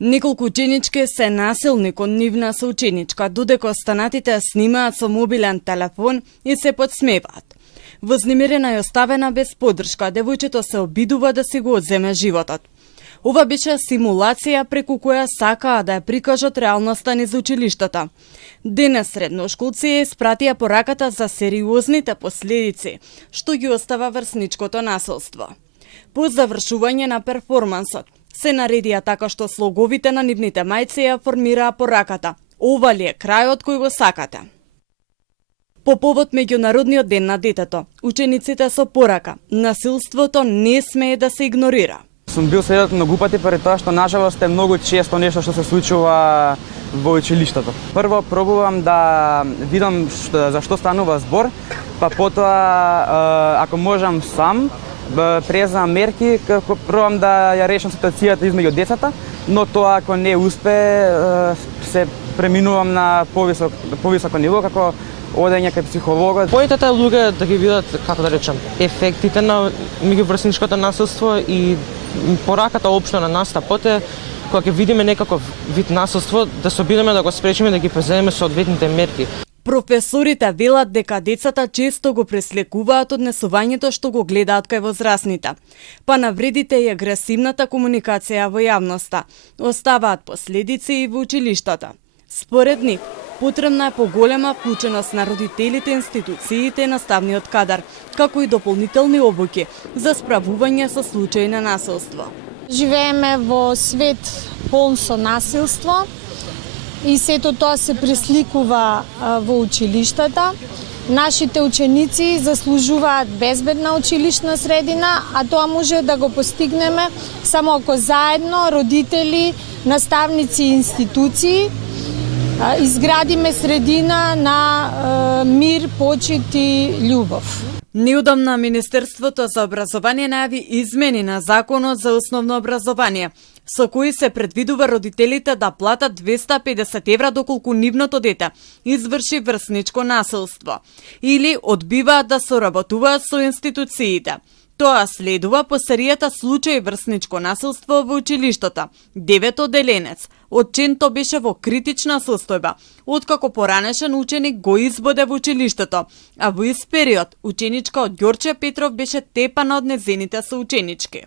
Неколку ученички се насилни кон нивна соученичка, додека останатите снимаат со мобилен телефон и се подсмеваат. Вознемирена и оставена без подршка, девојчето се обидува да си го одземе животот. Ова беше симулација преку која сакаа да ја прикажат реалноста низ училиштата. Денес средношколци ја испратија пораката за сериозните последици, што ги остава врсничкото насилство. По завршување на перформансот, се наредија така што слоговите на нивните мајци ја формираа пораката. Ова ли е крајот кој го сакате? По повод Меѓународниот ден на детето, учениците со порака, насилството не смее да се игнорира. Сум бил сведок многу пати поради тоа што нажалост е многу често нешто што се случува во училиштето. Прво пробувам да видам за што станува збор, па потоа ако можам сам презам мерки како пробам да ја решам ситуацијата измеѓу децата, но тоа ако не успе се преминувам на повисоко ниво како одење кај психологот. Поентата е луѓе да ги видат, како да речем, ефектите на меѓуврсничкото насилство и пораката општо на настапот е кога ќе видиме некаков вид насилство да се обидеме да го спречиме, да ги преземеме соодветните мерки. Професорите велат дека децата често го преслекуваат однесувањето што го гледаат кај возрастните, па навредите и агресивната комуникација во јавноста оставаат последици и во училиштата. Според нив, потребна е поголема вклученост на родителите, институциите и наставниот кадар, како и дополнителни обуки за справување со случаи на насилство. Живееме во свет полн со насилство и сето тоа се пресликува во училиштата. Нашите ученици заслужуваат безбедна училишна средина, а тоа може да го постигнеме само ако заедно родители, наставници и институции изградиме средина на мир, почит и љубов. Неодамна Министерството за образование најави измени на Законот за основно образование, со кои се предвидува родителите да платат 250 евра доколку нивното дете изврши врсничко насилство или одбиваат да соработуваат со институциите. Тоа следува по серијата случаи врсничко насилство во училиштата. 9 оделенец. Отченто беше во критична состојба, откако поранешен ученик го избоде во училиштето, а во ист период ученичка од Ѓорче Петров беше тепана од незините соученички.